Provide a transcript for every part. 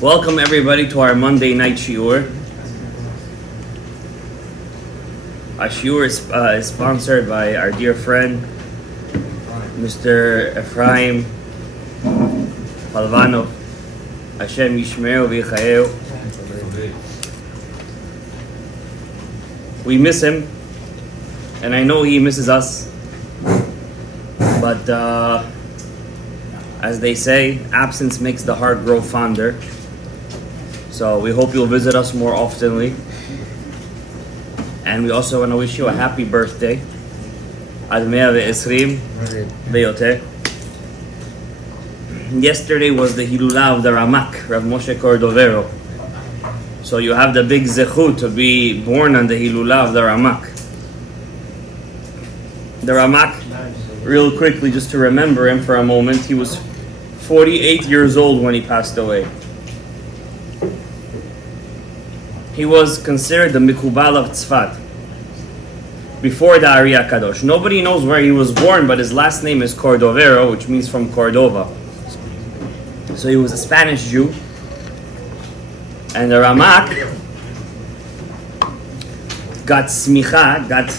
Welcome everybody to our Monday night shiur. Our shiur is sponsored by our dear friend, Mr. Ephraim Kavanot. Hashem Yishmeru V'Yichayeu. We miss him, and I know he misses us. But as they say, absence makes the heart grow fonder. So we hope you'll visit us more oftenly. And we also want to wish you a happy birthday. Ad 120 Beyoter. Yesterday was the Hilulah of the Ramak, Rav Moshe Cordovero. So you have the big zechut to be born on the Hilulah of the Ramak. The Ramak, real quickly, just to remember him for a moment, he was 48 years old when he passed away. He was considered the Mikubal of Tzfat before the Ari Kadosh. Nobody knows where he was born, but his last name is Cordovero, which means from Cordova. So he was a Spanish Jew. And the Ramak got smicha, got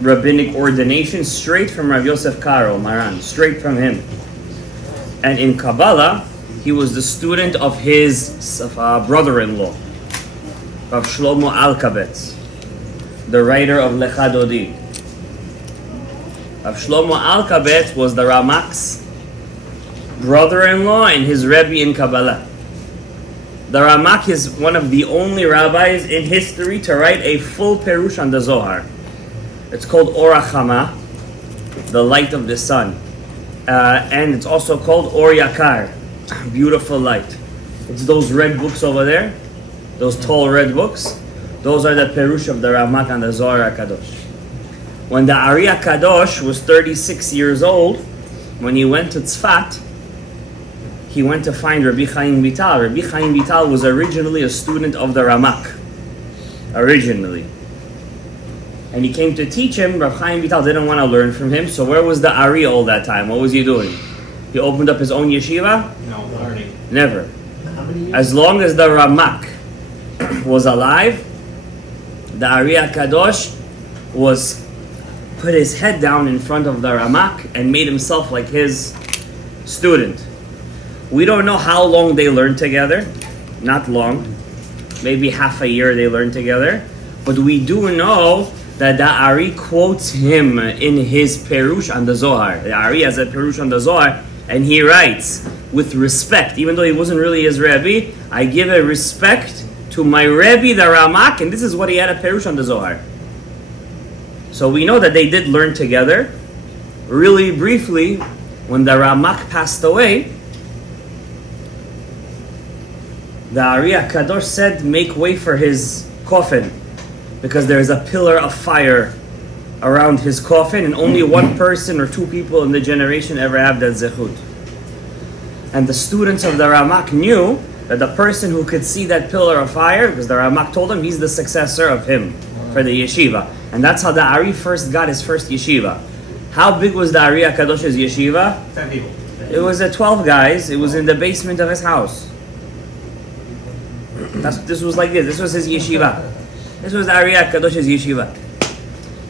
rabbinic ordination straight from Rav Yosef Karo, Maran, straight from him. And in Kabbalah, he was the student of his brother-in-law, Rav Shalom Gadaev, the writer of Lecha Dodi. Rav Shalom Gadaev was the Ramak's brother-in-law and his Rebbe in Kabbalah. The Ramak is one of the only rabbis in history to write a full perush on the Zohar. It's called Or HaChama, the light of the sun. And it's also called Or Yakar, beautiful light. It's those red books over there, those tall red books. Those are the perush of the Ramak and the Zohar HaKadosh. When the Ari HaKadosh was 36 years old, when he went to Tzfat, he went to find Rabbi Chaim Vital. Rabbi Chaim Vital was originally a student of the Ramak. Originally. And he came to teach him. Rav Chaim Vital didn't want to learn from him, so where was the Ari all that time? What was he doing? He opened up his own yeshiva? No, learning. Never. As long as the Ramak was alive, the Ari HaKadosh put his head down in front of the Ramak and made himself like his student. We don't know how long they learned together. Not long. Maybe half a year they learned together. But we do know that the Ari quotes him in his Perush on the Zohar. The Ari has a Perush on the Zohar, and he writes, with respect, even though he wasn't really his Rebbe, I give a respect to my Rebbe, the Ramak, and this is what he had a Perush on the Zohar. So we know that they did learn together. Really briefly, when the Ramak passed away, the Ari HaKadosh said, make way for his coffin, because there is a pillar of fire around his coffin, and only one person or two people in the generation ever have that zechut. And the students of the Ramak knew that the person who could see that pillar of fire, because the Ramak told him he's the successor of him for the yeshiva. And that's how the Ari first got his first yeshiva. How big was the Ari HaKadosh's yeshiva? 10 people. It was 12 guys. It was in the basement of his house. This was like this. This was his yeshiva. This was the Ari HaKadosh's yeshiva.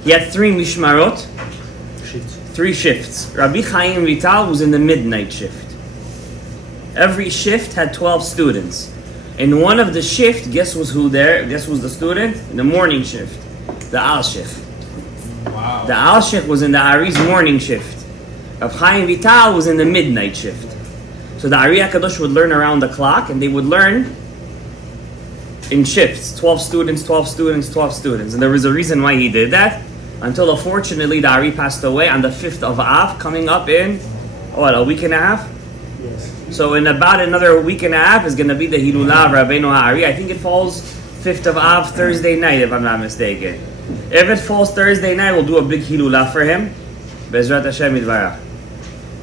He had 3 mishmarot, 3 shifts. Rabbi Chaim Vital was in the midnight shift. Every shift had 12 students. In one of the shift, guess was who there? Guess was the student? In the morning shift. The Al shift. Wow. The Al shift was in the Ari's morning shift. Rabbi Chaim Vital was in the midnight shift. So the Ari HaKadosh would learn around the clock, and they would learn in shifts, 12 students, 12 students, 12 students. And there was a reason why he did that, until unfortunately the Ari passed away on the 5th of Av, coming up in, a week and a half? Yes. So in about another week and a half is going to be the Hilulah of Rabbeinu Ha'ari. I think it falls 5th of Av, Thursday night, if I'm not mistaken. If it falls Thursday night, we'll do a big Hilulah for him. Bezrat Hashem Devorah.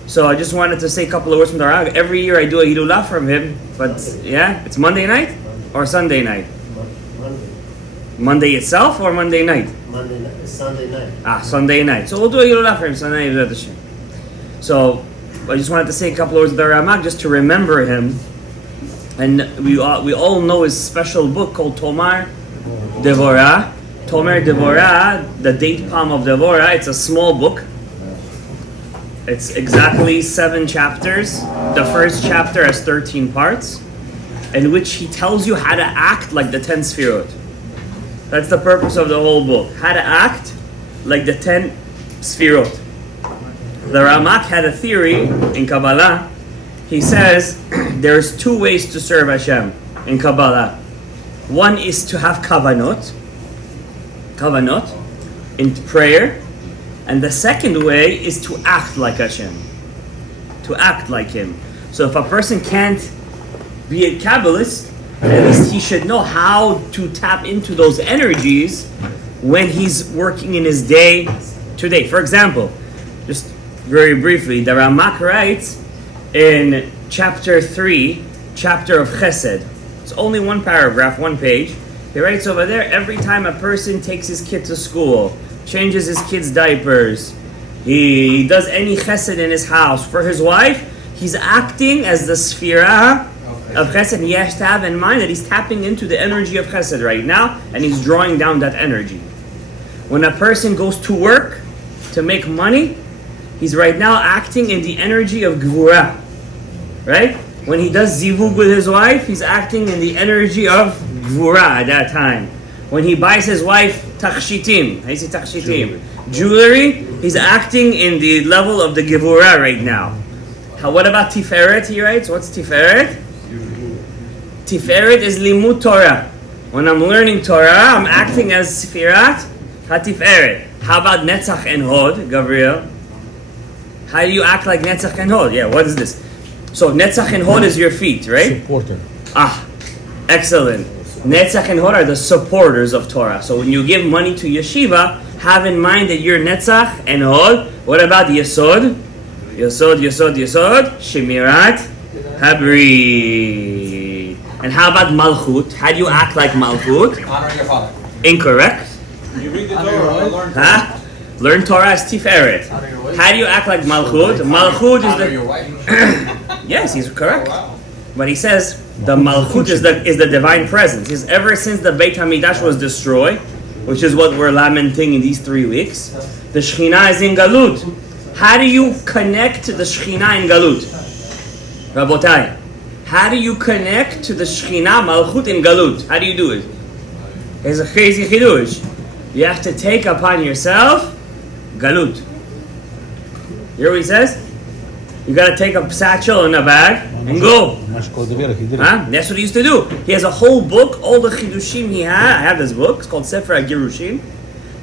So I just wanted to say a couple of words from the Ramak. Every year I do a Hilulah from him, but yeah, it's Monday night or Sunday night? Monday. Monday itself or Monday night? Monday night. Sunday night. Sunday night. So we'll do a Hilulah for him Sunday night. Bezrat Hashem. So I just wanted to say a couple of words of the Ramak just to remember him And we all know his special book called Tomar Devorah. Tomar Devorah, the date palm of Devorah. It's a small book. It's exactly 7 chapters. The first chapter has 13 parts, in which he tells you how to act like the 10 sfirot. That's the purpose of the whole book. How to act like the 10 sfirot. The Ramak had a theory in Kabbalah. He says there's 2 ways to serve Hashem in Kabbalah. One is to have Kavanot in prayer. And the second way is to act like Hashem. To act like Him. So if a person can't be a Kabbalist, at least he should know how to tap into those energies when he's working in his day to day. For example, just very briefly, the Ramak writes in chapter 3, chapter of Chesed. It's only 1 paragraph, 1 page. He writes over there, every time a person takes his kid to school, changes his kids' diapers, he does any chesed in his house for his wife, he's acting as the sphira of chesed. He has to have in mind that he's tapping into the energy of chesed right now, and he's drawing down that energy. When a person goes to work to make money, he's right now acting in the energy of Devorah, right? When he does zivug with his wife, he's acting in the energy of Devorah at that time. When he buys his wife takshitim, I say takshitim, jewelry, he's acting in the level of the Devorah right now. What about Tiferet, he writes? What's Tiferet? Tiferet is limud Torah. When I'm learning Torah, I'm acting as Sfirat HaTiferet. How about Netzach and Hod, Gabriel? How do you act like Netzach and Hod? Yeah, what is this? So Netzach and Hod is your feet, right? Supporter. Excellent. Netzach and Hod are the supporters of Torah. So when you give money to yeshiva, have in mind that you're Netzach and Hod. What about Yesod? Yesod, Shemirat Habri. And how about Malchut? How do you act like Malchut? Honor your father. Incorrect. You read the Torah, learn Huh? Learn Torah as Tiferet. How do you act like Malchut? Malchut is Honor your the... wife. Yes, he's correct. Oh, wow. But he says the Malchut is the divine presence. He says ever since the Beit HaMikdash was destroyed, which is what we're lamenting in these 3 weeks, the Shekhinah is in Galut. How do you connect to the Shekhinah in Galut? Rabotai, how do you connect to the Shekhinah Malchut in Galut? How do you do it? It's a crazy chidush. You have to take upon yourself Galut. You hear what he says? You gotta take a satchel and a bag and go. Huh? That's what he used to do. He has a whole book, all the chidushim he had. I have this book, it's called Sefer HaGirushim,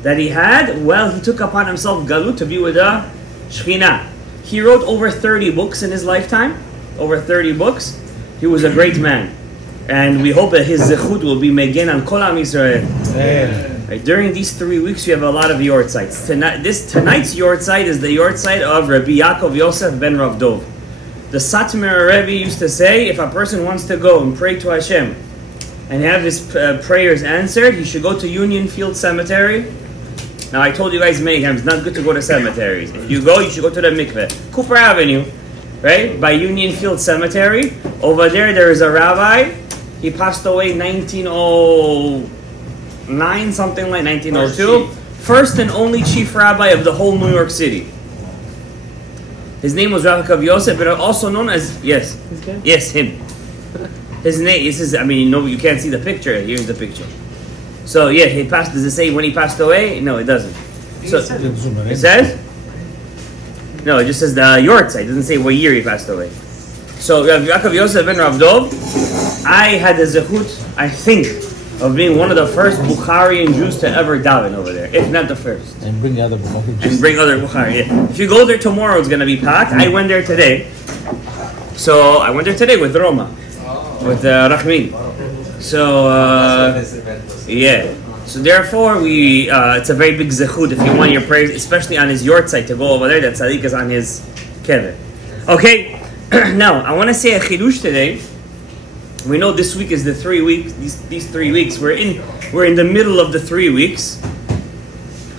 that he had. Well, he took upon himself Galut to be with the Shekhinah. He wrote over 30 books in his lifetime. Over 30 books. He was a great man. And we hope that his zechut will be megen on Kol Am Yisrael. Right, during these 3 weeks, you have a lot of yortzites. Tonight's yortzite is the yortzite of Rabbi Yaakov Yosef ben Rav Dov. The Satmar Rebbe used to say, if a person wants to go and pray to Hashem and have his prayers answered, he should go to Union Field Cemetery. Now, I told you guys many times, it's not good to go to cemeteries. If you go, you should go to the mikveh. Cooper Avenue, right? By Union Field Cemetery. Over there is a rabbi. He passed away 1909, something like 1902. First and only chief rabbi of the whole New York City. His name was Rav Yaakov Yosef, but also known as, yes, him. His name, you can't see the picture. Here's the picture. So yeah, he passed. Does it say when he passed away? No, it doesn't. So it says? No, it just says the yortzeit. It doesn't say what year he passed away. So Rav Yaakov Yosef ben Rav Dov, I had the zechut, I think, of being one of the first Bukharian Jews to ever daven over there, if not the first. And bring other Bukhari. And bring other Bukhari. Yeah. If you go there tomorrow, it's gonna be packed. I went there today. So I went there today with Roma, with Rachmin. So yeah. So therefore, it's a very big zechut if you want your prayers, especially on his yortzeit, to go over there. That tzaddik is on his kever. Okay. Now I want to say a chidush today. We know this week is the 3 weeks. These 3 weeks we're in the middle of the 3 weeks.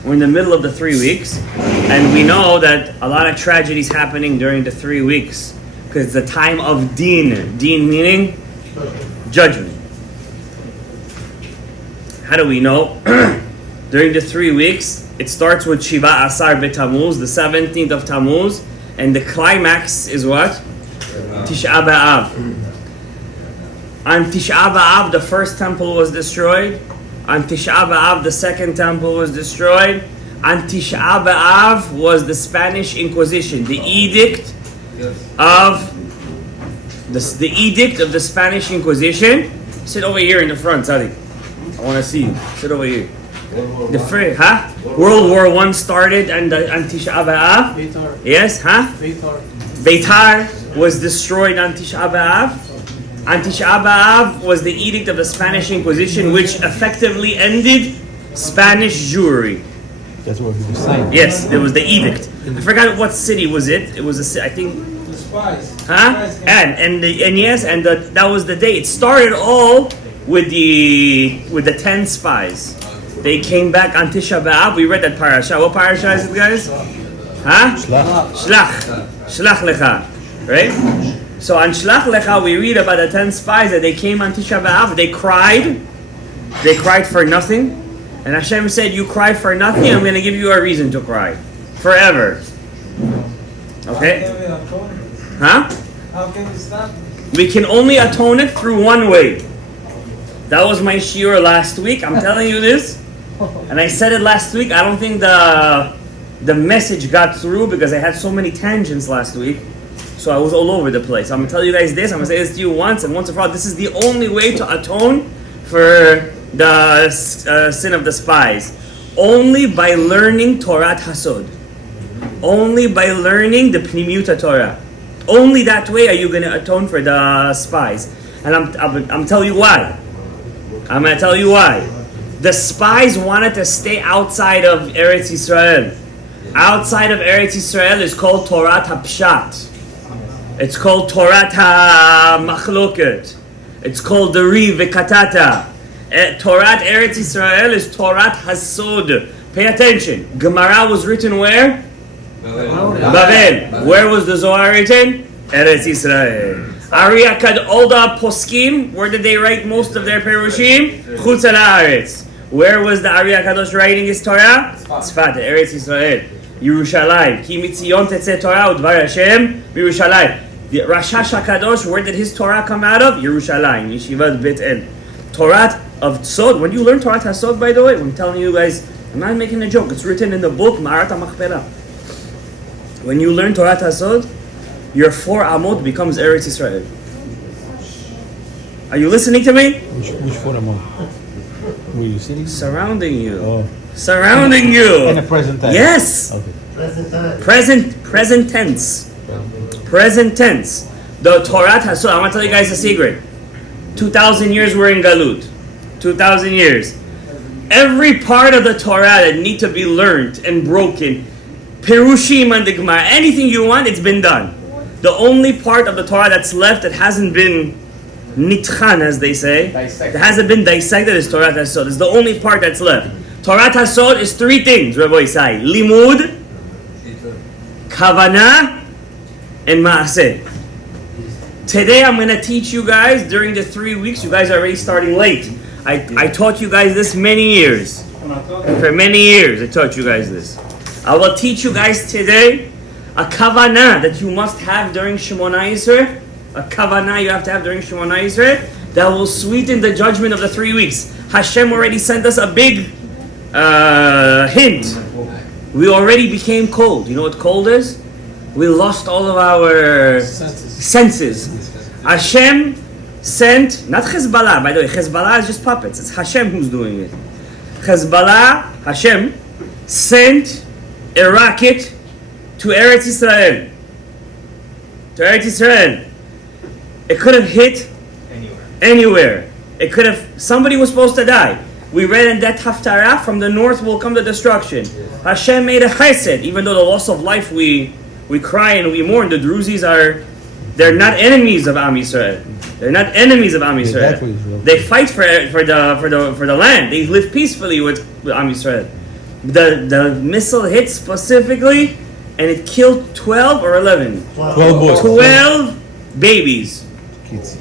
We're in the middle of the 3 weeks, and we know that a lot of tragedies happening during the 3 weeks because it's the time of din. Din meaning judgment. How do we know? During the 3 weeks, it starts with Shiva Asar B'Tammuz, the 17th of Tammuz, and the climax is what? Tisha B'Av. On Tisha B'Av, the first temple was destroyed. On Tisha B'Av, the second temple was destroyed. On Tisha B'Av was the Spanish Inquisition, the edict of the Spanish Inquisition. Sit over here in the front, Sadiq. I want to see you. Sit over here. World War I started on Tisha B'Av. Yes, Beitar was destroyed on Tisha B'Av. On Tisha B'Av was the edict of the Spanish Inquisition, which effectively ended Spanish Jewry. That's what we were saying. Yes, it was the edict. I forgot what city was it. It was I think. The spies. That was the day. It started all with the 10 spies. They came back on Tisha B'Av. We read that parasha. What parasha is it, guys? Shlach Lecha. Right? So on Shlach Lecha, we read about the 10 spies that they came on Tisha B'Av. They cried. They cried for nothing. And Hashem said, you cry for nothing, I'm going to give you a reason to cry. Forever. Okay? How can we stop? We can only atone it through one way. That was my shiur last week. I'm telling you this. And I said it last week. I don't think the message got through because I had so many tangents last week. So I was all over the place. I'm going to tell you guys this. I'm going to say this to you once and once and for all. This is the only way to atone for the sin of the spies. Only by learning Torat Hasod. Only by learning the Pnimiut Torah. Only that way are you going to atone for the spies. And I'm telling you why. I'm going to tell you why. The spies wanted to stay outside of Eretz Yisrael. Outside of Eretz Yisrael is called Torat HaPshat. It's called Torat HaMachloket. It's called the Riv V'Katata. Torat Eretz Yisrael is Torat Hasod. Pay attention. Gemara was written where? Babel. Where was the Zohar written? Eretz Yisrael. All the poskim, where did they write most of their perushim? Chutz ha'aretz. Where was the Ari HaKadosh writing his Torah? Tzfat, Eretz Yisrael. Yerushalayim. Ki mitzion tetzeh Torah udvar Hashem Yerushalayim. The Rosh HaKadosh, where did his Torah come out of? Yerushalayim. Yeshivat Bet El. Torah of Sod. When you learn Torah HaSod, by the way, I'm telling you guys, I'm not making a joke. It's written in the book Ma'arat HaMachpelah. When you learn Torah HaSod, your 4 amot becomes Eretz Yisrael. Are you listening to me? Which 4 amot? Were you sitting? Surrounding you. Oh. Surrounding you. In the present time. Yes. Okay. Present time. Present tense. Present tense. The Torah HaSod. I want to tell you guys a secret. 2,000 years we're in Galut. 2,000 years. Every part of the Torah that need to be learned and broken, Perushim and the Gemara, anything you want, it's been done. The only part of the Torah that's left that hasn't been nitchan, as they say, that hasn't been dissected is Torah HaSod. It's the only part that's left. Torah HaSod is 3 things, Rabbi Isai. Limud, Kavanah, and Maaseh. Today I'm going to teach you guys during the 3 weeks. You guys are already starting late. I taught you guys this many years. For many years I taught you guys this. I will teach you guys today a kavanah that you must have during Shemona Yisrael. A kavanah you have to have during Shemona Yisrael that will sweeten the judgment of the 3 weeks. Hashem already sent us a big hint. We already became cold. You know what cold is? We lost all of our senses. Hashem sent, not Hezbollah, by the way, Hezbollah is just puppets. It's Hashem who's doing it. Hashem, sent a rocket to Eretz Yisrael. To Eretz Yisrael. It could have hit anywhere. It could have, somebody was supposed to die. We read in that Haftarah, from the north will come the destruction. Hashem made a chesed, even though the loss of life we cry and we mourn. The Druzis they're not enemies of Am Yisrael. They're not enemies of Am Yisrael. They fight for the land. They live peacefully with Am Yisrael. The missile hit specifically, and it killed 12 or 11. 12 boys. 12 babies. Kids.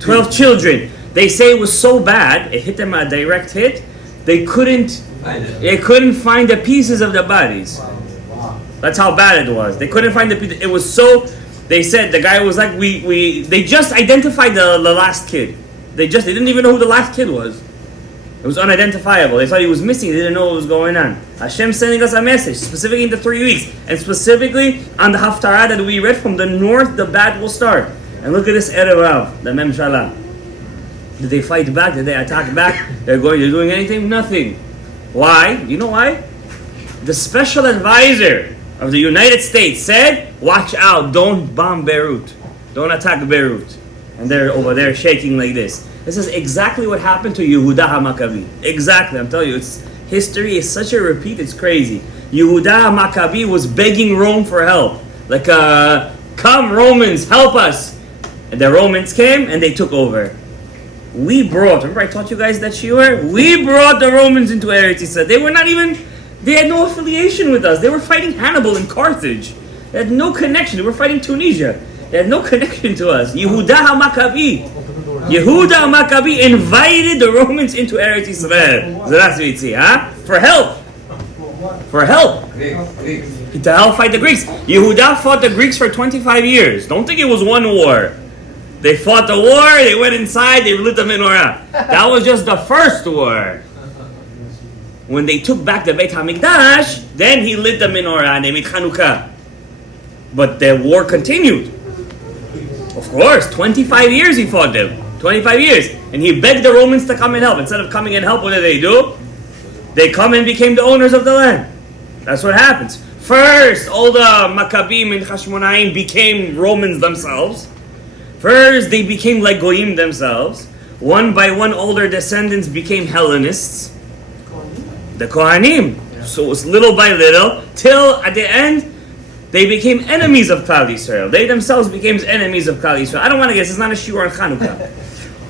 12 children. They say it was so bad, it hit them a direct hit, they couldn't find the pieces of the bodies. That's how bad it was. They couldn't find the pieces. It was so, they said, the guy was like, they just identified the last kid. They didn't even know who the last kid was. It was unidentifiable. They thought he was missing. They didn't know what was going on. Hashem sending us a message, specifically in the 3 weeks, and specifically on the Haftarah that we read from the north, the bad will start. And look at this Erev Rav, the Memshala. Did they fight back? Did they attack back? They're doing anything? Nothing. Why? You know why? The special advisor of the United States said, watch out, don't bomb Beirut. Don't attack Beirut. And they're over there shaking like this. This is exactly what happened to Yehuda HaMaccabi. Exactly, I'm telling you, history is such a repeat, it's crazy. Yehuda HaMaccabi was begging Rome for help. Like, come Romans, help us. And the Romans came and they took over. Remember I taught you guys that shiur? We brought the Romans into Eretz Yisrael. They had no affiliation with us. They were fighting Hannibal in Carthage. They had no connection. They were fighting Tunisia. They had no connection to us. Yehuda HaMaccabi invited the Romans into Eretz Yisrael. For help. For help. To help fight the Greeks. Yehuda fought the Greeks for 25 years. Don't think it was one war. They fought the war, they went inside, they lit the menorah. That was just the first war. When they took back the Beit HaMikdash, then he lit the menorah and they made Chanukah. But the war continued. Of course, 25 years he fought them. 25 years. And he begged the Romans to come and help. Instead of coming and help, what do? They come and became the owners of the land. That's what happens. First, all the Maccabim and Hashmonaim became Romans themselves. First, they became like Goyim themselves. One by one, all their descendants became Hellenists. The Kohanim. So it was little by little, till at the end, they became enemies of Klal Yisrael. They themselves became enemies of Klal Yisrael. I don't want to guess, it's not a shiur on Chanukah.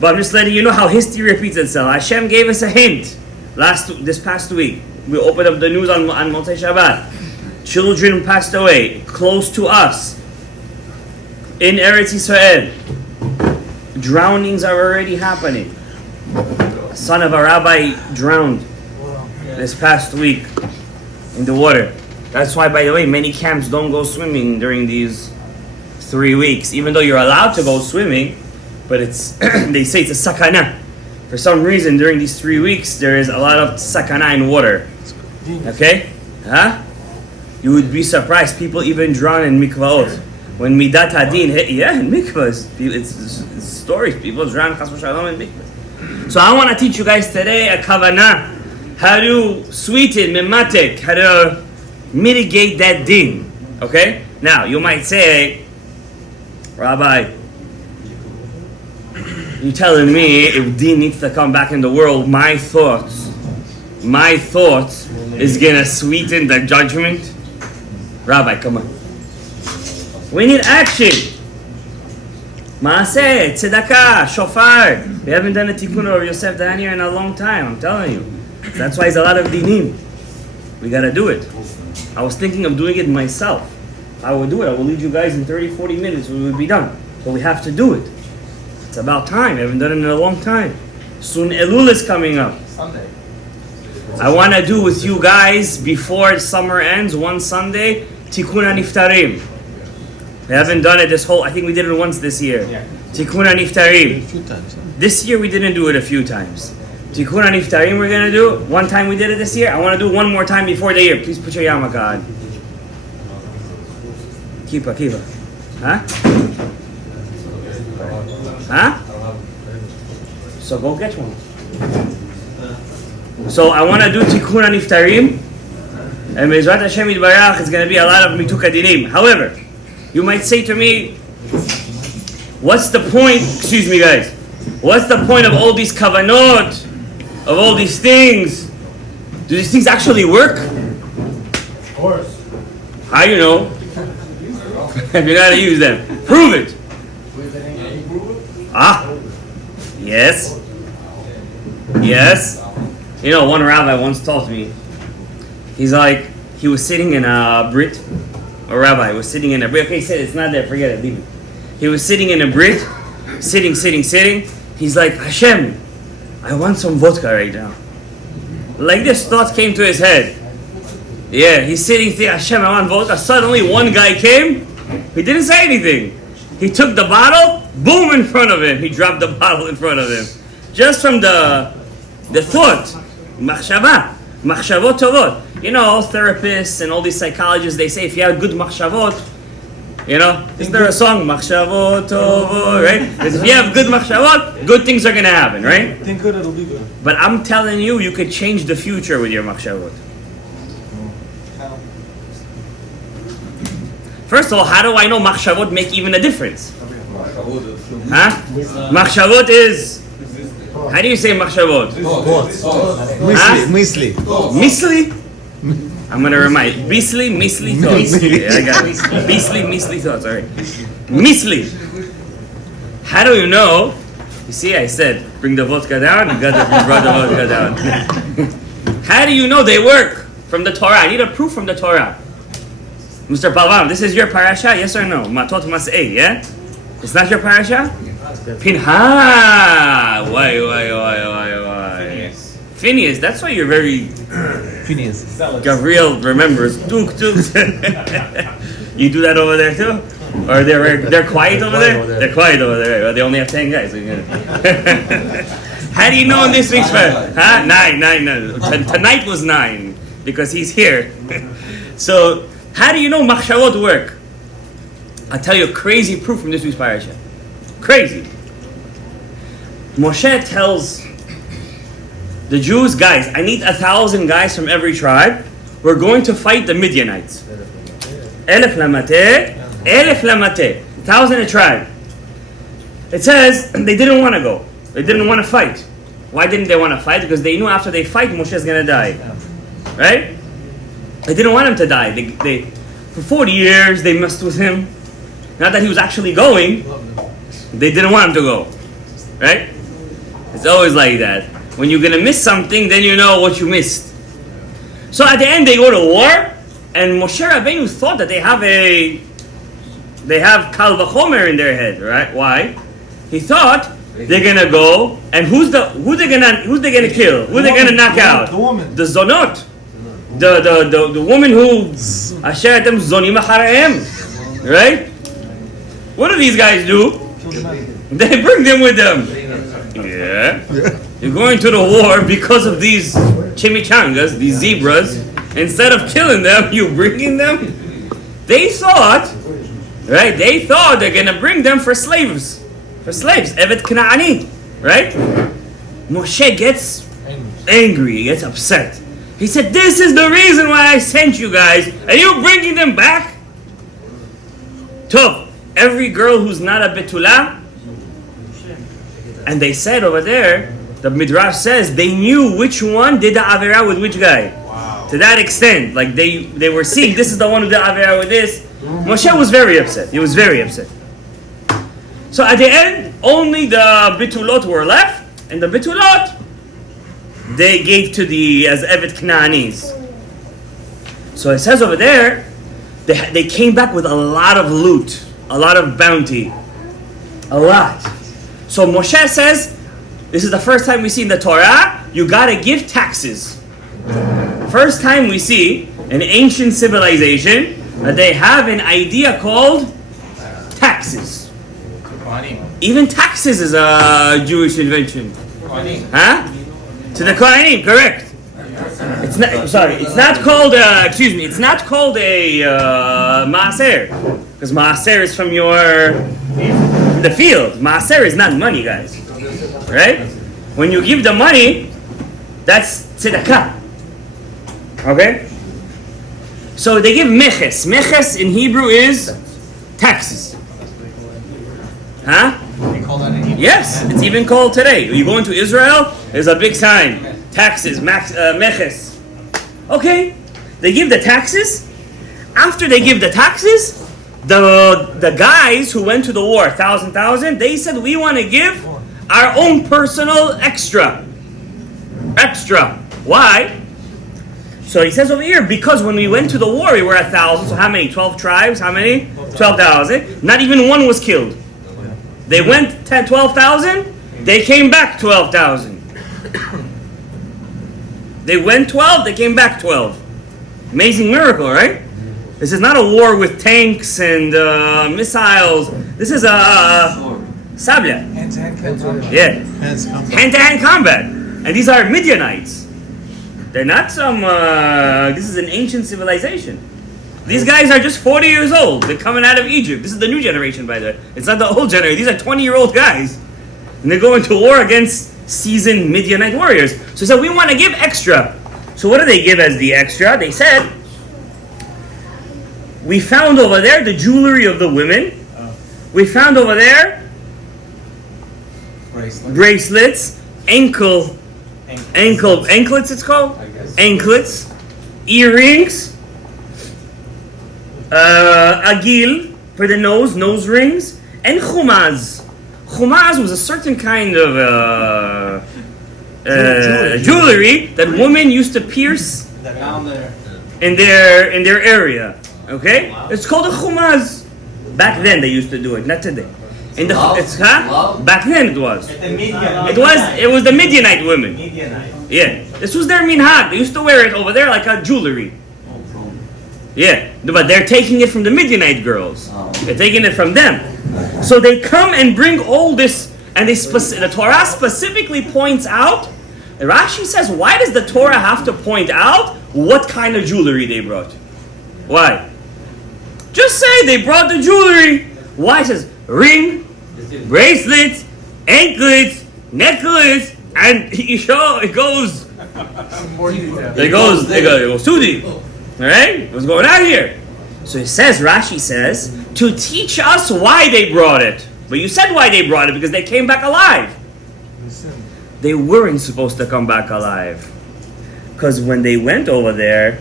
But I'm just letting you know how history repeats itself. Hashem gave us a hint this past week. We opened up the news on Motzei Shabbat. Children passed away close to us in Eretz Yisrael. Drownings are already happening. A son of a rabbi drowned this past week in the water. That's why, by the way, many camps don't go swimming during these 3 weeks, even though you're allowed to go swimming, but it's they say it's a sakana. For some reason, during these 3 weeks, there is a lot of sakana in water. Okay? Huh? You would be surprised. People even drown in mikvaot. When midat hadin hit, in mikvahs. It's stories. People drown chas v'shalom in mikvahs. So I want to teach you guys today a kavanah. How to sweeten, mematek, how to mitigate that din. Okay? Now, you might say, Rabbi, you telling me if din needs to come back in the world, my thoughts is gonna sweeten the judgment? Rabbi, come on. We need action. Maaseh, tzedakah, shofar. We haven't done a tikkun of Yosef down here in a long time, I'm telling you. That's why it's a lot of dinim. We gotta do it. I was thinking of doing it myself. I will do it. I will lead you guys in 30, 40 minutes. We will be done. But we have to do it. It's about time. I haven't done it in a long time. Soon Elul is coming up. Sunday. I want to do with you guys before summer ends, one Sunday, Tikkun HaNiftarim. We haven't done it I think we did it once this year. Yeah. Tikkun HaNiftarim. A few times. Huh? This year we didn't do it a few times. Tikkun HaNiftarim we're going to do. One time we did it this year. I want to do one more time before the year. Please put your yarmulke on. Kippah. Huh? Huh? So go get one. So I want to do Tikkun HaNiftarim. And Bezrat Hashem Yitbarach, it's going to be a lot of mituk adinim. However, you might say to me, what's the point, excuse me guys, what's the point of all these kavanot, of all these things? Do these things actually work? Of course. How you know? If you know how to use them. Prove it. Yes. You know, one rabbi once taught me, he's like, he was sitting in a Brit, a rabbi was sitting in a Brit, okay, he said it's not there, forget it, leave it. He was sitting in a Brit, sitting. He's like, Hashem, I want some vodka right now. Like this thought came to his head. Yeah, he's sitting there, Hashem, I want vodka. Suddenly one guy came, he didn't say anything. He took the bottle, boom, in front of him. He dropped the bottle in front of him. Just from the thought. Machshavot tovot. You know, all therapists and all these psychologists, they say if you have good machshavot, you know, isn't there a song, Machshavot tovot, right? Because if you have good machshavot, good things are going to happen, right? Think good, it'll be good. But I'm telling you, you could change the future with your machshavot. First of all, how do I know machshavot make even a difference? Huh? Machshavot is... How do you say machshavot? Misli. Misli? I'm going to remind. Misli thoughts. Yeah, I got it. Misli thoughts. All right. Misli. How do you know? You see, I said, bring the vodka down. You brought the vodka down. How do you know they work from the Torah? I need a proof from the Torah. Mr. Palvan, this is your parasha? Yes or no? Matot Mas'ei, yeah? It's not your parasha? Pinha! Why? Phineas, that's why you're very... Phineas. Gabriel remembers. Duk. You do that over there too? Or they're quiet over there? They're quiet over there. Well, they only have 10 guys. How do you know in this week's parasha? Huh? 9. Tonight was 9 because he's here. So, how do you know machshavot work? I'll tell you a crazy proof from this week's parasha. Crazy. Moshe tells the Jews, guys, I need 1,000 guys from every tribe. We're going to fight the Midianites. 1,000 a tribe. It says they didn't want to go. They didn't want to fight. Why didn't they want to fight? Because they knew after they fight, Moshe is going to die. Right? They didn't want him to die. They for 40 years, they messed with him. Not that he was actually going. They didn't want him to go. Right? It's always like that. When you're going to miss something, then you know what you missed. So at the end, they go to war. And Moshe Rabbeinu thought that they have Kal V'chomer in their head. Right? Why? He thought they're going to go. And who they going to kill? Who they going to knock out? The woman. The Zonot. The woman who Asher Atem Zonim Acharayim, right? What do these guys do? They bring them with them. Yeah. You're going to the war because of these chimichangas, these zebras. Instead of killing them, you bringing them. They thought, right? They thought they're gonna bring them for slaves, Evet Kanaani, right? Moshe gets angry. He gets upset. He said, this is the reason why I sent you guys, and you're bringing them back? Tov, every girl who's not a betula, and they said over there, the Midrash says, they knew which one did the Avera with which guy. Wow. To that extent, like they were seeing, this is the one who did Avera with this. Moshe was very upset. He was very upset. So at the end, only the betulot were left, and the betulot, they gave to as Evet Knaanis. So it says over there, they came back with a lot of loot, a lot of bounty, a lot. So Moshe says, this is the first time we see in the Torah, you gotta give taxes. First time we see an ancient civilization that they have an idea called taxes. Even taxes is a Jewish invention. Huh? To the Kohanim, correct. It's not called a maaser. Because maaser is from the field. Maaser is not money, guys. Right? When you give the money, that's tzedakah. Okay? So they give meches. Meches in Hebrew is taxes. Huh? Yes, it's even called today. You go into Israel, there's a big sign. Taxes, meches. Okay, they give the taxes. After they give the taxes, the guys who went to the war, 1,000, they said, we want to give our own personal extra. Why? So he says over here, because when we went to the war, we were 1,000. So how many? 12 tribes? How many? 12,000. Not even one was killed. They went 12,000, they came back 12,000. They went 12, they came back 12. Amazing miracle, right? This is not a war with tanks and missiles. This is a sabya. Hand-to-hand combat. Yeah. Hand-to-hand combat. And these are Midianites. They're not some, this is an ancient civilization. These guys are just 40 years old. They're coming out of Egypt. This is the new generation, by the way. It's not the old generation. These are 20-year-old guys. And they're going to war against seasoned Midianite warriors. So he said, we want to give extra. So what do they give as the extra? They said, we found over there the jewelry of the women. We found over there bracelets, anklets it's called? Anklets, earrings, agil for the nose rings, and chumaz. Chumaz was a certain kind of jewelry that women used to pierce Down there. in their area. Okay, it's called a chumaz. Back then they used to do it, not today. Back then it was. It was the Midianite women. Yeah, this was their minhag. They used to wear it over there like a jewelry. Yeah, but they're taking it from the Midianite girls. They're taking it from them. So they come and bring all this, and the Torah specifically points out. Rashi says, why does the Torah have to point out what kind of jewelry they brought? Why? Just say they brought the jewelry. Why? It says ring, bracelets, anklets, necklace, and it goes. It goes too deep. All right, what's going on here? So it says, Rashi says, to teach us why they brought it. But you said why they brought it, because they came back alive. They weren't supposed to come back alive. Because when they went over there,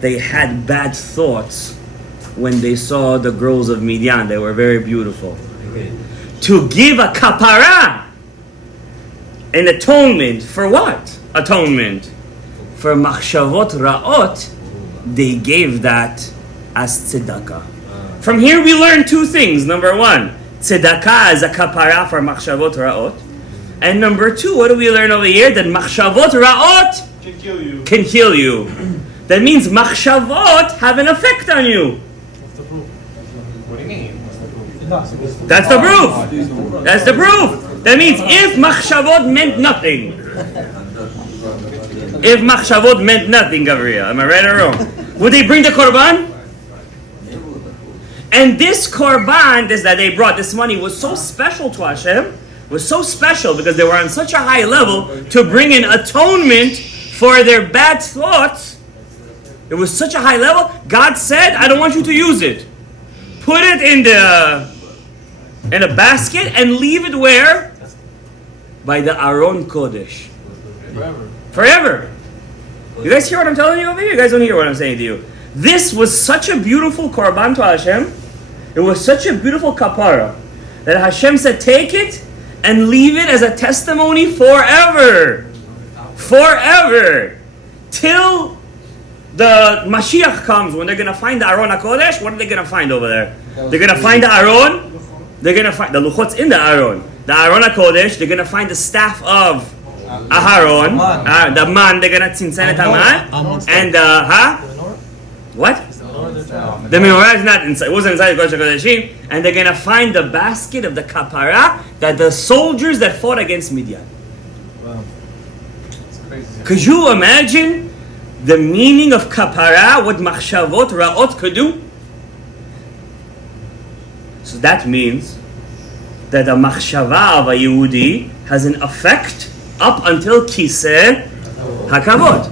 they had bad thoughts when they saw the girls of Midian. They were very beautiful. To give a kapara, an atonement, for what? Atonement. For machshavot ra'ot, they gave that as tzedakah. From here we learn two things. Number one, tzedakah is a kapara for machshavot ra'ot. And number two, what do we learn over here? That machshavot ra'ot can kill you. That means machshavot have an effect on you. What do you mean? That's the proof. That's the proof. That means if machshavot meant nothing. If machshavot meant nothing, Gabriel, am I right or wrong? Would they bring the korban? And this korban, that they brought, this money, was so special to Hashem, was so special because they were on such a high level to bring in atonement for their bad thoughts. It was such a high level. God said, I don't want you to use it. Put it in a basket and leave it where? By the Aron Kodesh. Forever. You guys hear what I'm telling you over here? You guys don't hear what I'm saying to you. This was such a beautiful korban to Hashem. It was such a beautiful kapara that Hashem said, take it and leave it as a testimony forever. Forever. Till the Mashiach comes, when they're going to find the Aron HaKodesh. What are they going to find over there? They're going to find the Aron. They're going to find the Luchot's in the Aron. The Aron HaKodesh. They're going to find the staff of Aharon. The man, they're going to tzintzen it man. And what? The menorah is not inside. It wasn't inside the Kodesh HaKodeshim. And they're going to find the basket of the kapara that the soldiers that fought against Midian. Wow. It's crazy. Could you imagine the meaning of kapara, what machshavot ra'ot could do? So that means that the machshava of a Yehudi has an effect up until kiseh hakavod.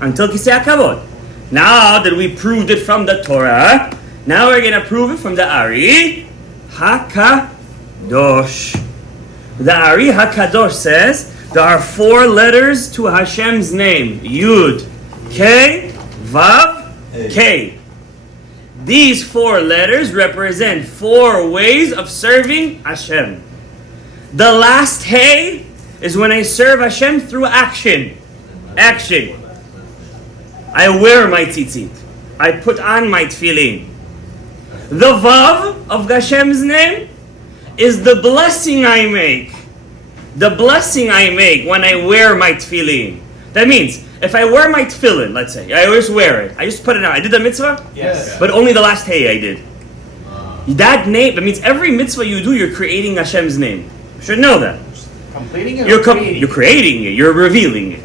Until kiseh hakavod. Now that we proved it from the Torah, now we're going to prove it from the Ari HaKadosh. The Ari HaKadosh says there are 4 letters to Hashem's name. Yud, K, Vav, K. These 4 letters represent 4 ways of serving Hashem. The last Hey is when I serve Hashem through action. Action. I wear my tzitzit. I put on my tefillin. The Vav of Hashem's name is the blessing I make. The blessing I make when I wear my tefillin. That means, if I wear my tefillin, let's say, I always wear it. I just put it on. I did the mitzvah, Yes. but only the last hey I did. That name, that means every mitzvah you do, you're creating Hashem's name. You should know that. Completing it. You're creating it. You're revealing it.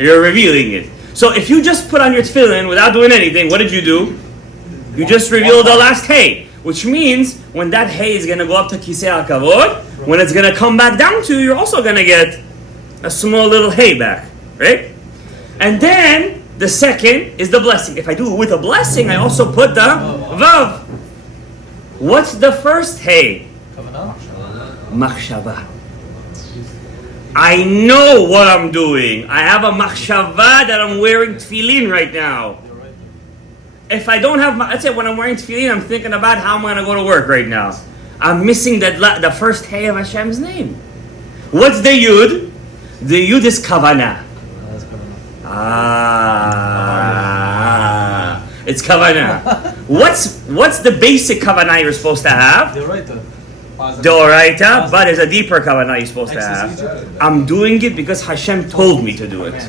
You're revealing it. So if you just put on your tefillin without doing anything, what did you do? You just revealed the last hey. Which means, when that hay is going to go up to Kisei HaKavod, when it's going to come back down to you, you're also going to get a small little hay back. Right? And then, the second is the blessing. If I do it with a blessing, I also put the Vav. What's the first hay? Kavanah. Machshava. I know what I'm doing. I have a machshava that I'm wearing tefillin right now. If I don't have, let's say when I'm wearing tefillin, I'm thinking about how I'm going to go to work right now. I'm missing the first hey of Hashem's name. What's the yud? The yud is Kavanah. It's Kavanah. What's the basic Kavanah you're supposed to have? Devorah, but there's a deeper Kavanah you're supposed to have. I'm doing it because Hashem told me to do it.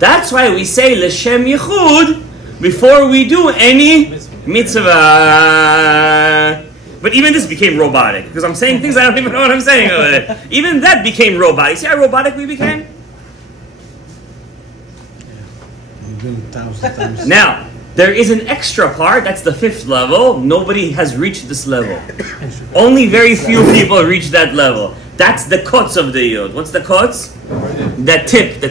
That's why we say L'Shem Yichud before we do any mitzvah. But even this became robotic, because I'm saying things I don't even know what I'm saying over there. Even that became robotic. See how robotic we became? You've been 1,000 times. Now, there is an extra part, that's the 5th level. Nobody has reached this level. Only very few people reach that level. That's the kots of the yod. What's the kots? The tip.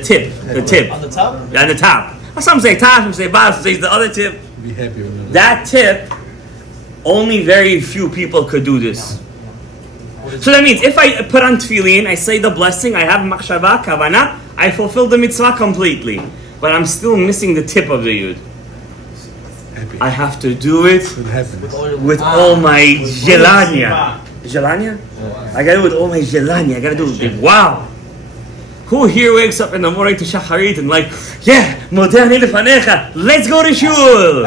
On the top? On the top. Some say top, some say bottom, some say the other tip. Be happy with That tip, only very few people could do this. So that means if I put on tefillin, I say the blessing, I have machshava, kavanah, I fulfill the mitzvah completely. But I'm still missing the tip of the yud. happy. I have to do it With happiness. with all my jelania. Jelania? I gotta do it with all my jelania. I gotta do it with wow. Who here wakes up in the morning to shacharit and like, yeah, modeh lefanecha, let's go to shul.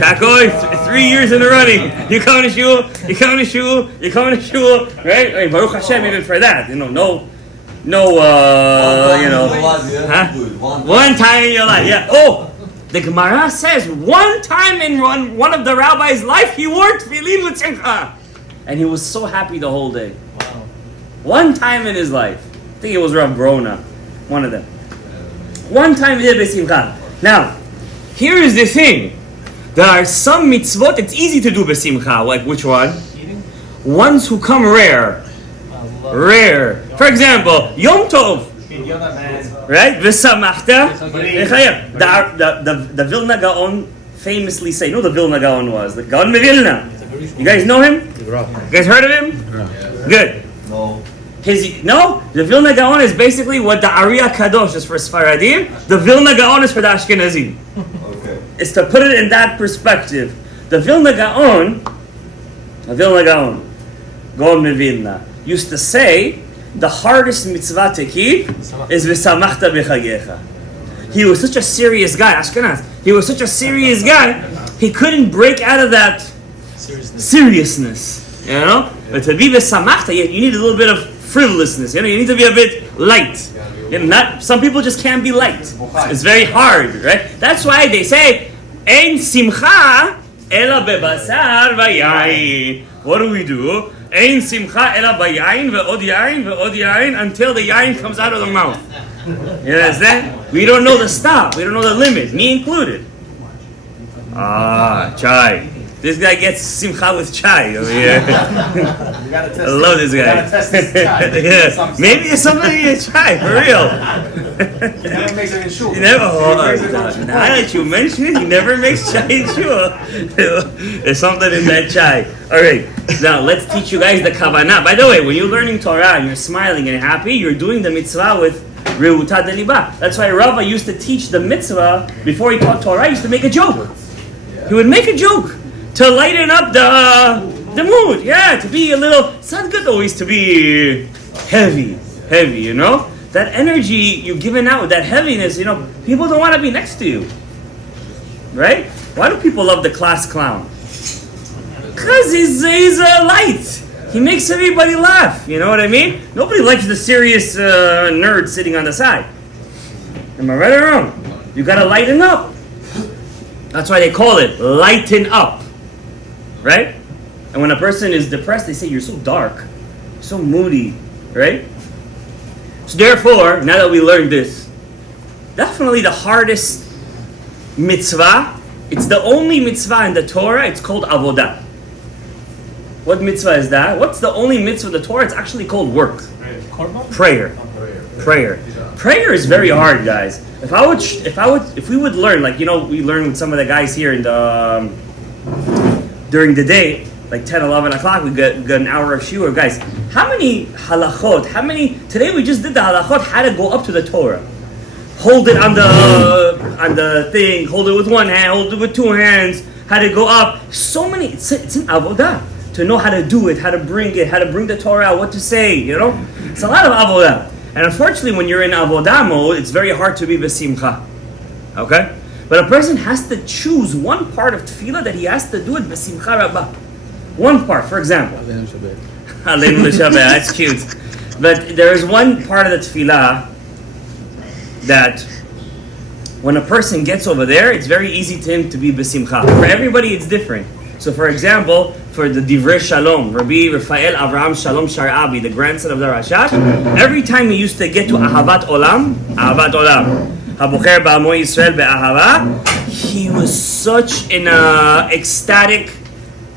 Kakoi, 3 years in a running. You coming to shul? You coming to shul? You coming to shul? Right? I mean, Baruch Hashem, even for that, you know, huh? One time in your life, yeah. Oh, the Gemara says one time in one of the rabbi's life, he wore tefillin with simcha, and he was so happy the whole day. Wow. One time in his life. I think it was Rav Brona, one of them. One time he did besimcha. Now, here is the thing. There are some mitzvot it's easy to do besimcha. Like which one? Eating? Ones who come rare. Rare. For example, Yom Tov. Right? V'samachta. The Vilna Gaon famously say, you know who the Vilna Gaon was? The Gaon Mevilna. You guys know him? You guys heard of him? Good. No. The Vilna Gaon is basically what the Ariya Kadosh is for Sfaradim. The Vilna Gaon is for the Ashkenazim. Okay. It's to put it in that perspective. The Vilna Gaon, Gaon Mevilna, used to say the hardest mitzvah to keep is v'samachta b'chagecha. He was such a serious guy, Ashkenaz. He was such a serious guy, he couldn't break out of that seriousness. You know? But to be v'samachta, you need a little bit of frivolousness. You know, you need to be a bit light. You know, some people just can't be light. It's very hard, right? That's why they say, "Ein simcha ela bebasar v'yayin." What do we do? Ein simcha ela b'yayin ve'od yayin until the yayin comes out of the mouth. You understand? We don't know the stop. We don't know the limit. Me included. Chai. This guy gets simcha with chai over here. I love this guy. Yeah. Maybe it's somebody in chai, for real. He never makes it in shul. Now that you mention it, he never makes chai in shul. There's something in that chai. Alright, now let's teach you guys the Kavanah. By the way, when you're learning Torah and you're smiling and happy, you're doing the mitzvah with Reuta Delibah. That's why Rava used to teach the mitzvah before he taught Torah. He used to make a joke. He would make a joke to lighten up the mood. Yeah, to be a little. It's not good always to be heavy. You know that energy you're giving out, that heaviness. You know, people don't want to be next to you, right? Why do people love the class clown? Because he's light. He makes everybody laugh. You know what I mean? Nobody likes the serious nerd sitting on the side. Am I right or wrong? You gotta lighten up. That's why they call it lighten up. Right? And when a person is depressed, they say, you're so dark, so moody. Right? So therefore, now that we learned this, definitely the hardest mitzvah, it's the only mitzvah in the Torah, it's called avodah. What mitzvah is that? What's the only mitzvah in the Torah? It's actually called work. Prayer. Prayer is very hard, guys. If we would learn, like, you know, we learn with some of the guys here in the during the day, like 10, 11 o'clock, we get an hour of shiur. Guys, how many halachot, today we just did the halachot, how to go up to the Torah. Hold it on the thing, hold it with one hand, hold it with two hands, how to go up. So many, it's an avodah. To know how to do it, how to bring the Torah out, what to say, you know? It's a lot of avodah. And unfortunately, when you're in avodah mode, it's very hard to be besimcha. Okay? But a person has to choose one part of tefillah that he has to do it besimcha rabbah. One part, for example. Aleinu l'shabbat, that's cute. But there is one part of the tefillah that when a person gets over there, it's very easy to him to be besimcha. For everybody, it's different. So for example, for the Rav Shalom, Rabbi Raphael Avraham Shalom Sharabi, the grandson of the Rashash, every time he used to get to Ahavat Olam, Habocher Ba'amo Yisrael Be'ahava, he was such in a ecstatic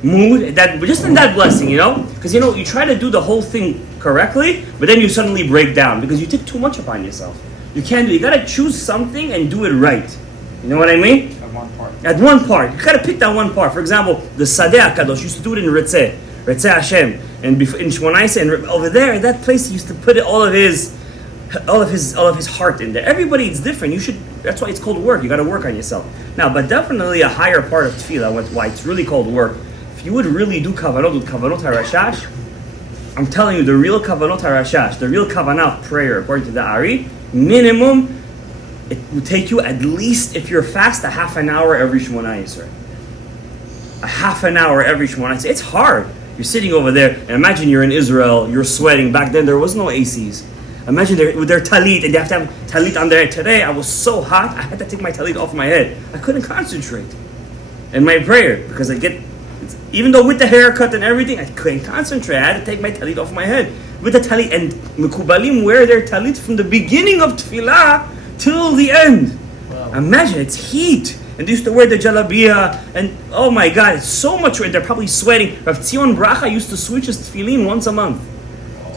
mood, that just in that blessing, you know? Because, you know, you try to do the whole thing correctly, but then you suddenly break down because you take too much upon yourself. You gotta choose something and do it right. You know what I mean? At one part. You gotta pick that one part. For example, the Sadeh HaKadosh used to do it in Ritzeh Hashem. And in Shmonaisa, and over there, at that place, he used to put all of his heart in there. Everybody, it's different. That's why it's called work. You gotta work on yourself. Now, but definitely a higher part of tefillah, why it's really called work. If you would really do Kavanot with Kavanot HaRashash, I'm telling you, the real Kavanot HaRashash, the real Kavanah prayer, according to the Ari, minimum, it would take you at least, if you're fast, a half an hour every Shemona Yisrael. A half an hour every Shemona Yisrael. It's hard. You're sitting over there, and imagine you're in Israel, you're sweating. Back then, there was no ACs. Imagine they're with their talit, and they have to have talit on there. Today, I was so hot, I had to take my talit off my head. I couldn't concentrate in my prayer, because even though with the haircut and everything, I couldn't concentrate. I had to take my talit off my head. With the talit, and Mekubalim wear their talit from the beginning of tefillah till the end. Wow. Imagine, it's heat. And they used to wear the jalabiyah, and oh my God, it's so much rain. They're probably sweating. Rav Tzion Bracha used to switch his tefillin once a month.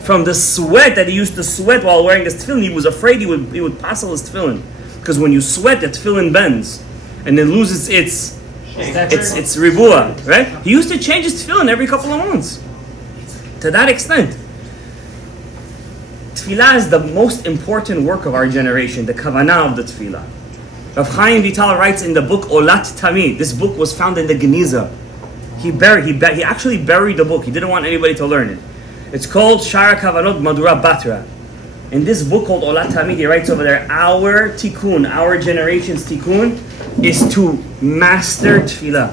From the sweat that he used to sweat while wearing his tefillin, he was afraid he would passel his tefillin. Because when you sweat, the tefillin bends. And it loses its ribuah, right? He used to change his tefillin every couple of months. To that extent. Tefillah is the most important work of our generation, the Kavanah of the Tefillah. Rav Chaim Vital writes in the book Olat Tamid. This book was found in the Geniza. He actually buried the book. He didn't want anybody to learn it. It's called Shara Kavanot Madura Batra. In this book called Olat Tamid, he writes over there, our tikkun, our generation's tikkun, is to master Tefillah.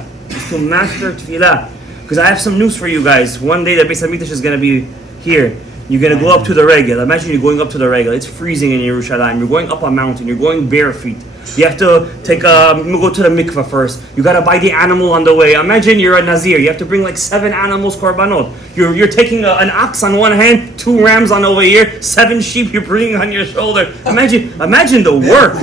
Because I have some news for you guys. One day the Beis HaMikdash is going to be here. You're going to go up to the regel. Imagine you're going up to the regel. It's freezing in Yerushalayim. You're going up a mountain. You're going bare feet. You have to go to the mikveh first. You got to buy the animal on the way. Imagine you're a Nazir. You have to bring like 7 animals korbanot. You're taking an ox on one hand, 2 rams on over here, 7 sheep you're bringing on your shoulder. Imagine the work.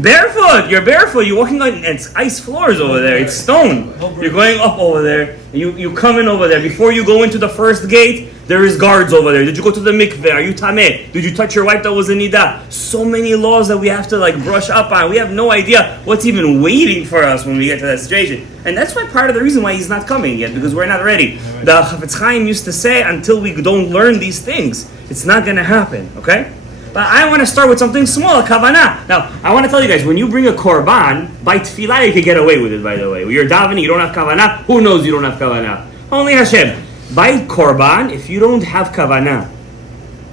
Barefoot. You're barefoot. You're walking on it's ice floors over there. It's stone. You're going up over there. You come in over there. Before you go into the first gate, there is guards over there. Did you go to the mikveh? Are you tameh? Did you touch your wife that was a nidah? So many laws that we have to brush up on. We have no idea what's even waiting for us when we get to that situation. And that's why part of the reason why he's not coming yet, because we're not ready. The Chafetz Chaim used to say, until we don't learn these things, it's not going to happen. Okay? But I want to start with something small, a kavanah. Now, I want to tell you guys, when you bring a korban, by tefillah you can get away with it, by the way. When you're davening, you don't have kavanah. Who knows you don't have kavanah? Only Hashem. By korban, if you don't have kavanah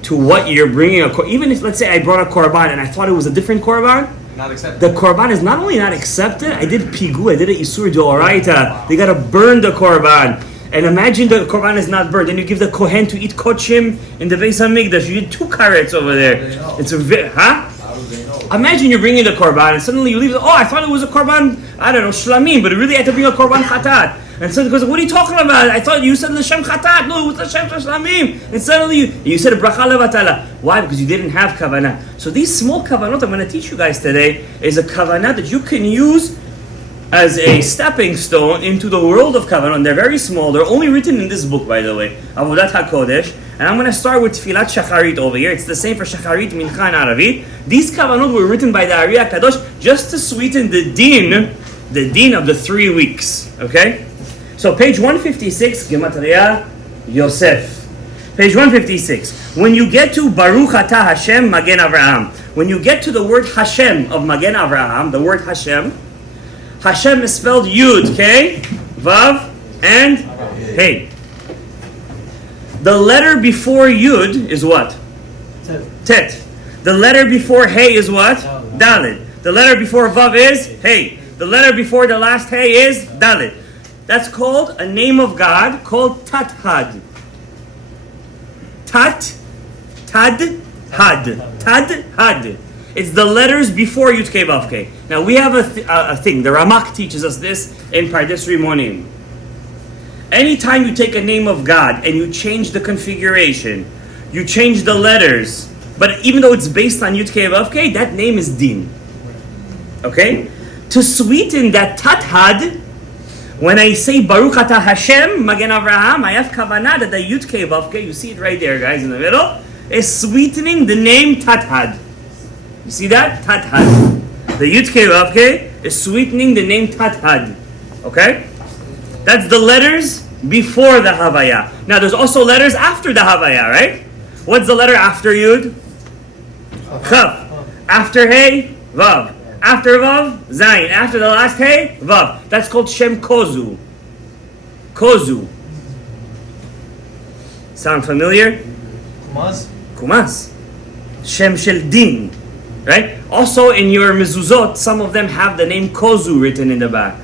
to what you're bringing, even if, let's say, I brought a korban and I thought it was a different korban, Not accepted. The korban is not only not accepted, I did pigu, I did a isur d'oraita. They gotta burn the korban. And imagine the korban is not burned. Then you give the kohen to eat kochim in the Beis HaMikdash. You get 2 carrots over there. It's a Imagine you're bringing the korban and suddenly you leave. Oh, I thought it was a korban, I don't know, shlamim, but it really had to be a korban chatat. And so he goes, what are you talking about? I thought you said l'shem chatat. No, it was l'shem shlamim. And suddenly you said bracha levatala. Why? Because you didn't have kavanah. So these small kavanot I'm going to teach you guys today is a kavanah that you can use as a stepping stone into the world of kavanot. They're very small. They're only written in this book, by the way, Avodat HaKodesh. And I'm going to start with Tfilat Shacharit over here. It's the same for Shacharit, Mincha, and Aravit. These kavanot were written by the Ari HaKadosh just to sweeten the din of the 3 weeks. Okay? So page 156, Gematria Yosef. Page 156. When you get to Baruch Atah Hashem Magen Avraham, when you get to the word Hashem of Magen Avraham, the word Hashem is spelled Yud, K, Vav, and Hey. The letter before Yud is what? Tet. The letter before Hey is what? Dalid. The letter before Vav is Hey. The letter before the last Hey is Dalid. That's called a name of God called Tat-Had. Tad-Had. It's the letters before Yud-Kei Vav-Kei. Now we have a thing. The Ramak teaches us this in Pardes Rimonim. Anytime you take a name of God and you change the configuration, you change the letters, but even though it's based on Yud-Kei Vav-Kei, that name is Din. Okay? To sweeten that Tat-Had, when I say Baruch Atah Hashem Magen Avraham, I have kavanah that the Yud-Kei Vav-Kei, you see it right there, guys, in the middle, is sweetening the name Tat-Had. You see that? Tat-Had. The Yud-Kei Vav-Kei is sweetening the name Tat-Had. Okay? That's the letters before the Havaya. Now there's also letters after the Havaya, right? What's the letter after Yud? Chaf. After Hey, Vav. After Vav, Zayin. After the last Hey, Vav. That's called Shem Kozu. Kozu. Sound familiar? Kumas. Shem Shel Din. Right? Also in your mezuzot, some of them have the name Kozu written in the back.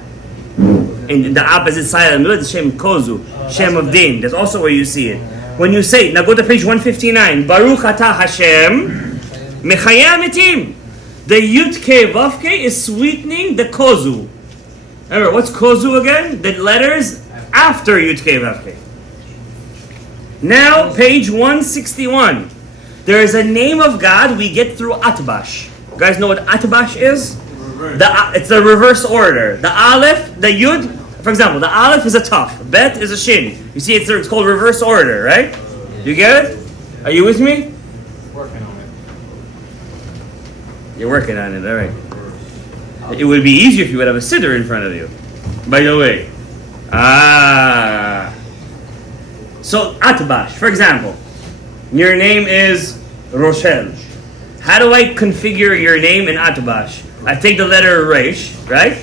In the opposite side of the middle, it's Shem Kozu. Shem of Din. That's also where you see it. When you say, now go to page 159. Baruch Atah Hashem Mechayeh Ametim. The Yud-Kei Vav-Kei is sweetening the Kozu. Remember, what's Kozu again? The letters after Yud-Kei Vav-Kei. Now, page 161. There is a name of God we get through Atbash. You guys know what Atbash is? It's the reverse order. The Aleph, the Yud, for example, the Aleph is a Taf. Bet is a Shin. You see, it's called reverse order, right? You get it? Are you with me? You're working on it, all right. It would be easier if you would have a siddur in front of you. By the way. So, Atbash, for example. Your name is Roshel. How do I configure your name in Atbash? I take the letter Reish, right?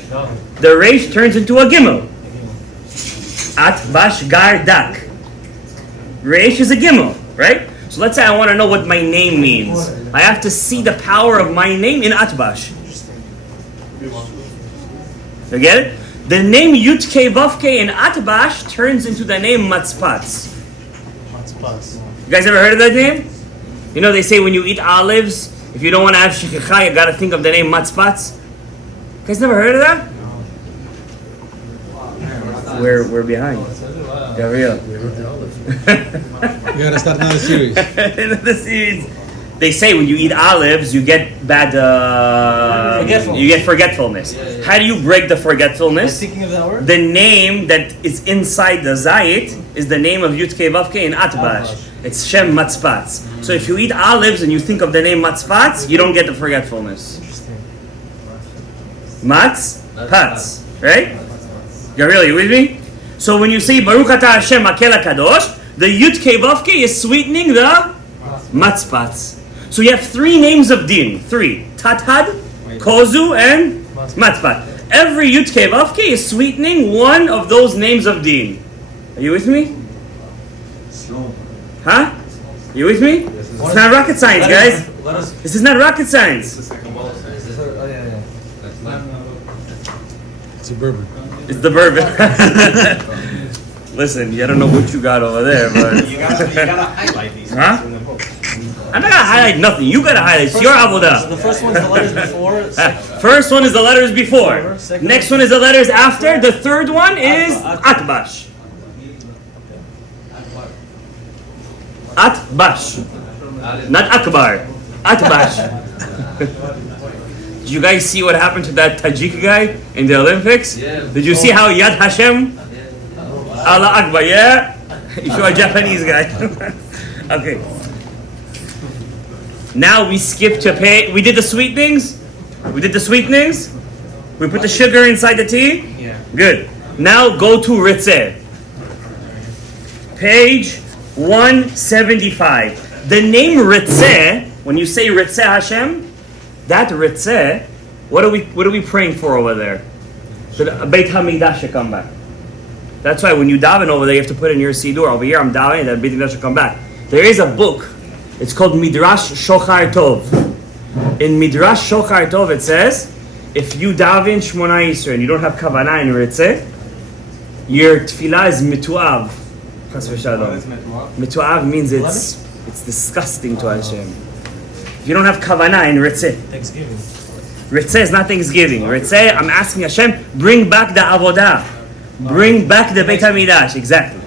The Reish turns into a Gimel. Atbash Gar Dak. Reish is a Gimel, right? So let's say I want to know what my name means. I have to see the power of my name in Atbash. You get it? The name Yud-Kei Vav-Kei in Atbash turns into the name Matzpatz. You guys ever heard of that name? You know they say when you eat olives, if you don't want to have shechicha, you got to think of the name Matzpatz. You guys never heard of that? We're behind. Gabriel. You gotta start another series. Another series. They say when you eat olives, you get bad. You get forgetfulness. How do you break the forgetfulness? Thinking of that word? The name that is inside the zayit is the name of Yud-Kei Vav-Kei in Atbash. It's Shem Matzpatz. So if you eat olives and you think of the name Matzpatz, you don't get the forgetfulness. Matzpatz, right? Gabriel, you with me? So when you say Baruch Atah Hashem Makel HaKadosh, the Yud-Kei Vav-Kei is sweetening the Matzpatz. So you have 3 names of Din. 3. Tat-Had, Kozu, and Matzpatz. Every Yud-Kei Vav-Kei is sweetening one of those names of Din. Are you with me? Huh? You with me? It's not rocket science, guys. This is not rocket science. It's a bourbon. It's the bourbon. Listen, I don't know what you got over there, but You gotta highlight these Huh? things in the book. I'm not gonna highlight nothing. You gotta highlight. It's your So avodah. the first one's the letters before. First one is the letters before. Second Next one is the letters after. The third one is atbash. Atbash. Not akbar. Atbash. Did you guys see what happened to that Tajik guy in the Olympics? Did you see how Yad Hashem? Allah Akbar, yeah? You're a Japanese guy. Okay. Now we skip to pay. We did the sweetenings. We did the sweetenings. We put the sugar inside the tea. Yeah. Good. Now go to Ritzeh. Page 175. The name Ritzeh, when you say Ritzeh Hashem, that Ritzeh, what are we praying for over there? So the Beit HaMikdash should come back. That's why when you daven over there, you have to put in your siddur. Over here, I'm davening that Beit HaMikdash should come back. There is a book. It's called Midrash Shochar Tov. In Midrash Shochar Tov, it says, if you daven Shmona Yisrael and you don't have Kavanah in Ritzeh, your tefillah is mitu'av. Chas v'shalom. Mitu'av means it's disgusting to Hashem. If you don't have Kavanah in Ritzeh. Thanksgiving. Ritzeh is not Thanksgiving. Ritzeh, I'm asking Hashem, bring back the avodah. Bring back the Beit HaMikdash. Exactly.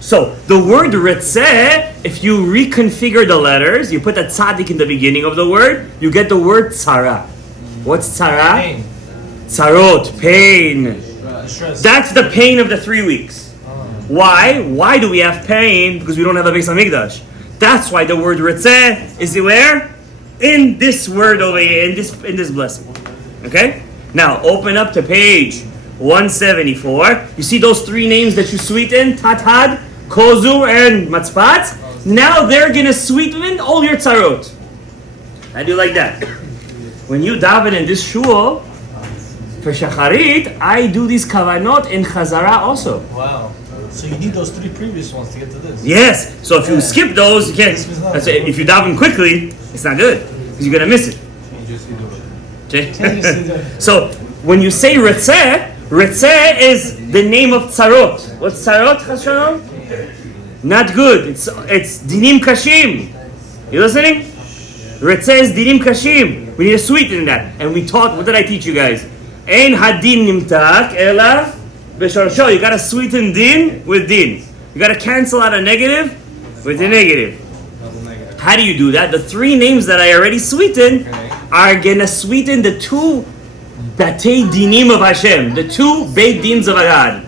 So, the word Ritzeh, if you reconfigure the letters, you put a tzaddik in the beginning of the word, you get the word tzara. What's tzara? Pain. Tzarot, pain. Stress. That's the pain of the 3 weeks. Why? Why do we have pain? Because we don't have a Beit HaMikdash. That's why the word Ritzeh is where? In this word over here, in this blessing. Okay? Now, open up to page 174. You see those 3 names that you sweeten? Tathad, Kozu, and Matzpat? Now they're going to sweeten all your tzarot. How do you like that? When you daven in this shul, for Shacharit, I do these Kavanot in Chazara also. Wow. So you need those 3 previous ones to get to this. Yes. So if you skip those, you can't. That's it. If you daven quickly, it's not good. Because you're going to miss it. Okay? So when you say Ritzeh, Ritzeh is the name of tzarot. What's tzarot, Chas Shalom? Not good. It's dinim kashim. You listening? Ritzeh is dinim kashim. We need to sweeten that. And we taught, what did I teach you guys? Ein hadin nimtak ela b'shorsho. You gotta sweeten din with din. You gotta cancel out a negative with the negative. How do you do that? The 3 names that I already sweetened are gonna sweeten the 2 Batei Dinim of Hashem, the 2 Beit Dins of God.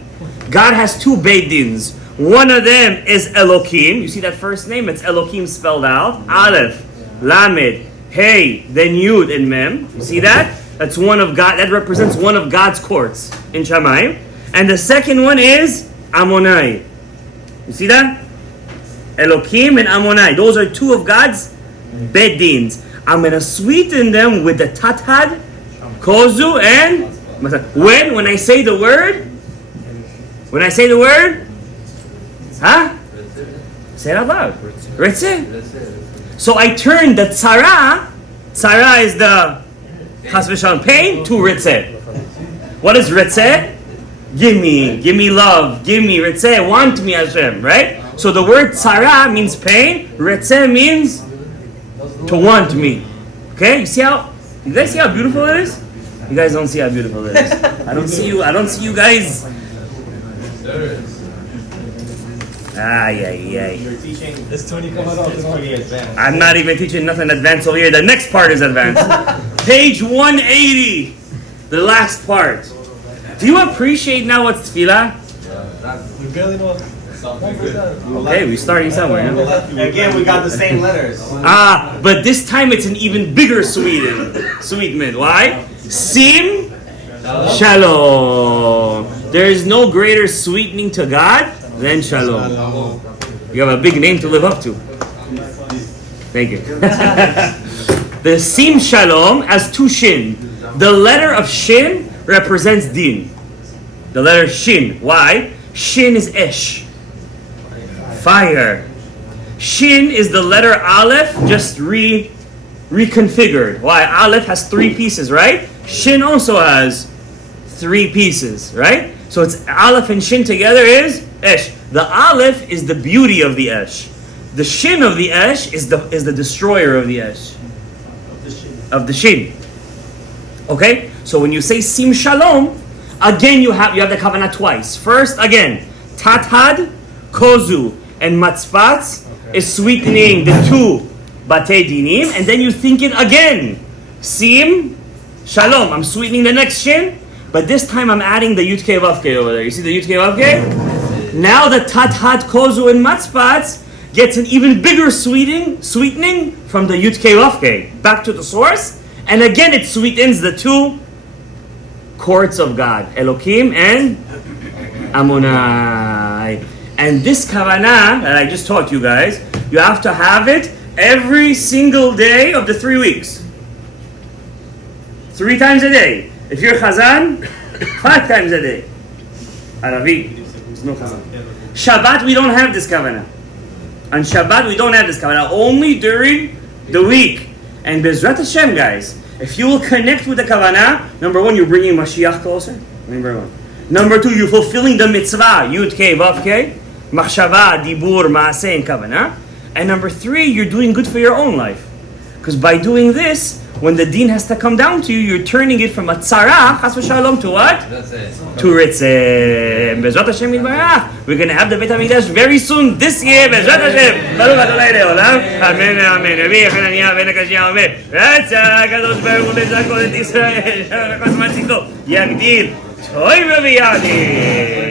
God has 2 Beit Dins. One of them is Elokim. You see that first name? It's Elokim spelled out. Aleph, Lamed, Hey, then Yud and Mem. You see that? That's one of God. That represents one of God's courts in Shamayim. And the second one is Ammonai. You see that? Elokim and Ammonai. Those are 2 of God's Beit Dins. I'm going to sweeten them with the Tathad, Kozu, and when I say the word, huh? Say it out loud. Ritzeh. So I turn the tzara is the chas v'shalom pain, to Ritzeh. What is Ritzeh? Give me love, give me Ritzeh, want me Hashem, right? So the word tzara means pain, Ritzeh means to want me. Okay, you guys see how beautiful it is? You guys don't see how beautiful it is. I don't see you guys. You're teaching this 20 Kavanot is pretty advanced. I'm not even teaching nothing advanced over here. The next part is advanced. Page 180. The last part. Do you appreciate now what's tefillah? We barely know. Okay, we're starting somewhere. Huh? Again, we got the same letters. But this time it's an even bigger sweetment. Why? Sim Shalom. There is no greater sweetening to God than Shalom. You have a big name to live up to. Thank you. The Sim Shalom has 2 shin. The letter of shin represents din. The letter shin. Why? Shin is esh. Fire. Shin is the letter aleph, just reconfigured. Why? Aleph has 3 pieces, right? Shin also has 3 pieces, right? So it's Aleph and Shin together is Esh. The Aleph is the beauty of the Esh. The Shin of the Esh is the destroyer of the Esh. Of the Shin. Okay? So when you say Sim Shalom, again you have the Kavanah twice. First, again, Tathad, Kozu, and Matzpatz is sweetening the 2 Batei Dinim, and then you think it again. Sim Shalom, I'm sweetening the next Shin, but this time I'm adding the Yud Kei Vav Kei over there. You see the Yud Kei Vav Kei? Now the Tathad, Kozu, and Matzpatz gets an even bigger sweetening from the Yud Kei Vav Kei. Back to the source, and again it sweetens the 2 courts of God, Elokim and Amonai. And this Kavanah that I just taught you guys, you have to have it every single day of the 3 weeks. 3 times a day. If you're Chazan, 5 times a day. Arabi, there's no Chazan. Shabbat, we don't have this Kavanah. On Shabbat, we don't have this Kavanah. Only during the week. And Bezrat Hashem, guys, if you will connect with the Kavanah, number 1, you're bringing Mashiach closer. Number 1. Number 2, you're fulfilling the mitzvah, Yud Kei, Vav Kei, Machshava, Dibur, Maaseh, and Kavanah. And number 3, you're doing good for your own life. Because by doing this, when the deen has to come down to you, you're turning it from a tzara, chas v'shalom, to what? That's it. To ritzeh. Bezrat Hashem yitbarach. We're going to have the Beit HaMikdash very soon, this year, Bezrat Hashem. Baruch Adonai Le'olam. Amen, amen. Rabbi Hananiah ben Akashia Omer. Ratzah, Kadosh Baruch Hu bezakot et Israel. Yagdil. Toy Rabbi Yadi.